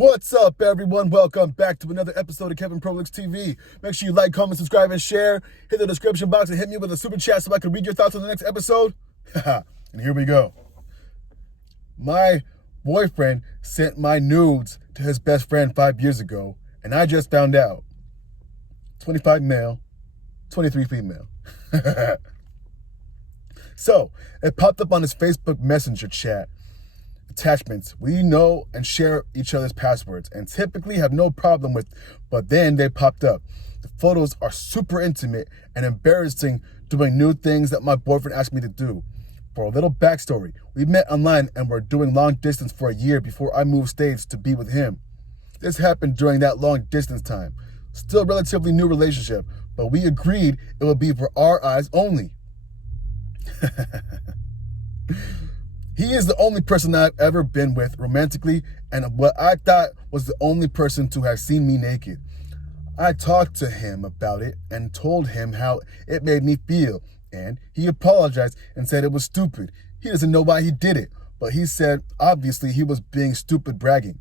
What's up, everyone? Welcome back to another episode of Kevin Prolix TV. Make sure you like, comment, subscribe, and share. Hit the description box and hit me with a super chat so I can read your thoughts on the next episode. And here we go. My boyfriend sent my nudes to his best friend 5 years ago, and I just found out. 25 male, 23 female. So, it popped up on his Facebook Messenger chat. Attachments we know and share each other's passwords and typically have no problem with, but then they popped up. The photos are super intimate and embarrassing, doing new things that my boyfriend asked me to do. For a little backstory, we met online and were doing long distance for a year before I moved states to be with him. This happened during that long distance time. Still relatively new relationship, but we agreed it would be for our eyes only. He is the only person I've ever been with romantically, and what I thought was the only person to have seen me naked. I talked to him about it and told him how it made me feel, and he apologized and said it was stupid. He doesn't know why he did it, but he said obviously he was being stupid bragging.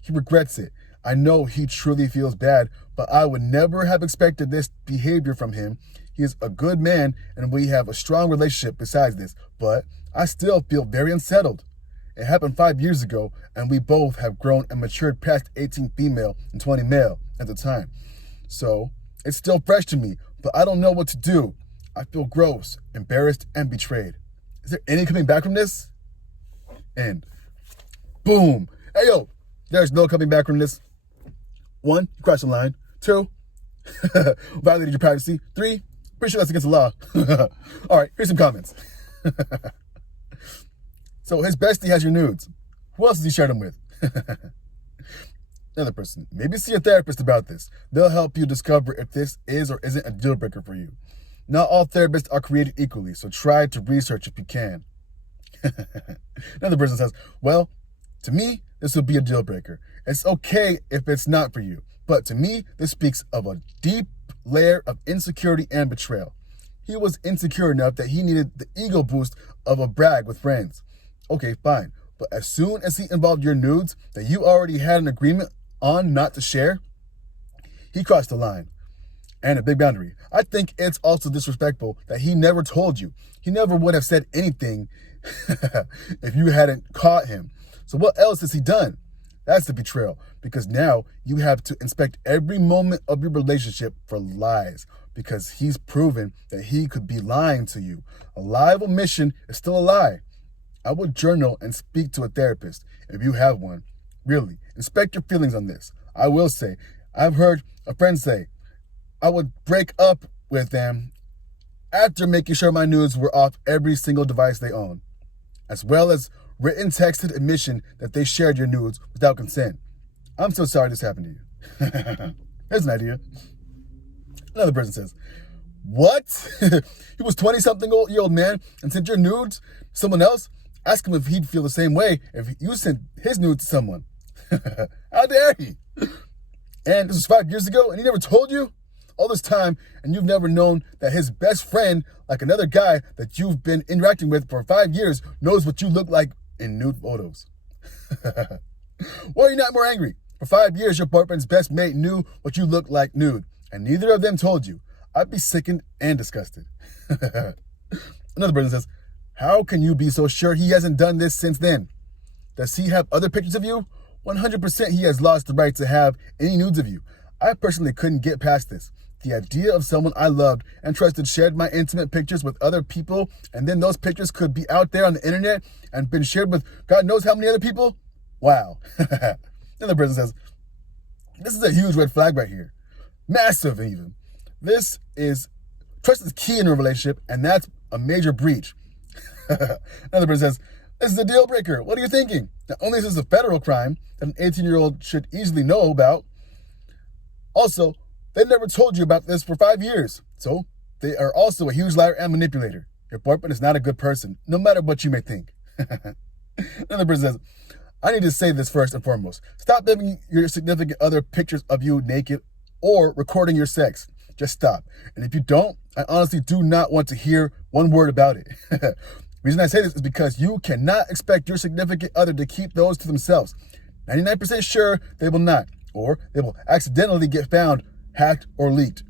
He regrets it. I know he truly feels bad, but I would never have expected this behavior from him. He is a good man, and we have a strong relationship besides this, but I still feel very unsettled. It happened 5 years ago, and we both have grown and matured past 18 female and 20 male at the time. So, it's still fresh to me, but I don't know what to do. I feel gross, embarrassed, and betrayed. Is there any coming back from this? And boom. Hey, yo, there's no coming back from this. 1, you crossed the line. 2, violated your privacy. 3, pretty sure that's against the law. All right, here's some comments. So his bestie has your nudes. Who else has he shared them with? Another person. Maybe see a therapist about this. They'll help you discover if this is or isn't a deal breaker for you. Not all therapists are created equally, so try to research if you can. Another person says, well, to me, this would be a deal breaker. It's okay if it's not for you, but to me, this speaks of a deep layer of insecurity and betrayal. He was insecure enough that he needed the ego boost of a brag with friends. Okay, fine. But as soon as he involved your nudes that you already had an agreement on not to share, he crossed the line. And a big boundary. I think it's also disrespectful that he never told you. He never would have said anything if you hadn't caught him. So what else has he done? That's the betrayal, because now you have to inspect every moment of your relationship for lies, because he's proven that he could be lying to you. A lie of omission is still a lie. I would journal and speak to a therapist if you have one. Really, inspect your feelings on this. I will say, I've heard a friend say, I would break up with them after making sure my nudes were off every single device they own, as well as written texted admission that they shared your nudes without consent. I'm so sorry this happened to you. Here's an idea. Another person says, what? He was 20-something-year-old man and sent your nudes to someone else? Ask him if he'd feel the same way if you sent his nudes to someone. How dare he? And this was 5 years ago and he never told you? All this time, and you've never known that his best friend, like another guy that you've been interacting with for 5 years, knows what you look like in nude photos. Why are you not more angry? For 5 years, your boyfriend's best mate knew what you looked like nude, and neither of them told you. I'd be sickened and disgusted. Another person says, how can you be so sure he hasn't done this since then? Does he have other pictures of you? 100% he has lost the right to have any nudes of you. I personally couldn't get past this. The idea of someone I loved and trusted shared my intimate pictures with other people, and then those pictures could be out there on the internet and been shared with God knows how many other people? Wow. Another person says, this is a huge red flag right here. Massive even. Trust is key in a relationship, and that's a major breach. Another person says, this is a deal breaker. What are you thinking? Not only is this a federal crime that an 18-year-old should easily know about, also, they never told you about this for 5 years. So they are also a huge liar and manipulator. Your boyfriend is not a good person, no matter what you may think. Another person says, I need to say this first and foremost. Stop giving your significant other pictures of you naked or recording your sex. Just stop. And if you don't, I honestly do not want to hear one word about it. The reason I say this is because you cannot expect your significant other to keep those to themselves. 99% sure they will not, or they will accidentally get found, hacked, or leaked.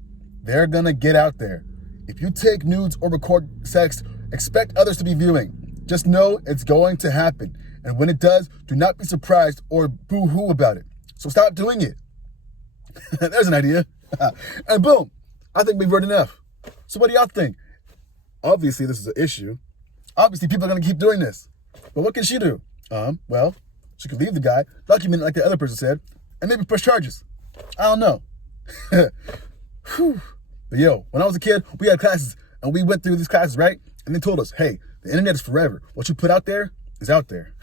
They're gonna get out there. If you take nudes or record sex, expect others to be viewing. Just know it's going to happen. And when it does, do not be surprised or boo-hoo about it. So stop doing it. There's an idea. And boom, I think we've heard enough. So what do y'all think? Obviously, this is an issue. Obviously, people are going to keep doing this. But what can she do? Well, she could leave the guy, document it like the other person said, and maybe press charges. I don't know. But yo, when I was a kid, we had classes, and we went through these classes, right? And they told us, hey, the internet is forever. What you put out there is out there.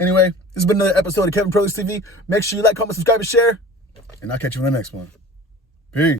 Anyway, this has been another episode of Kevin Produce TV. Make sure you like, comment, subscribe, and share. And I'll catch you in the next one. Peace.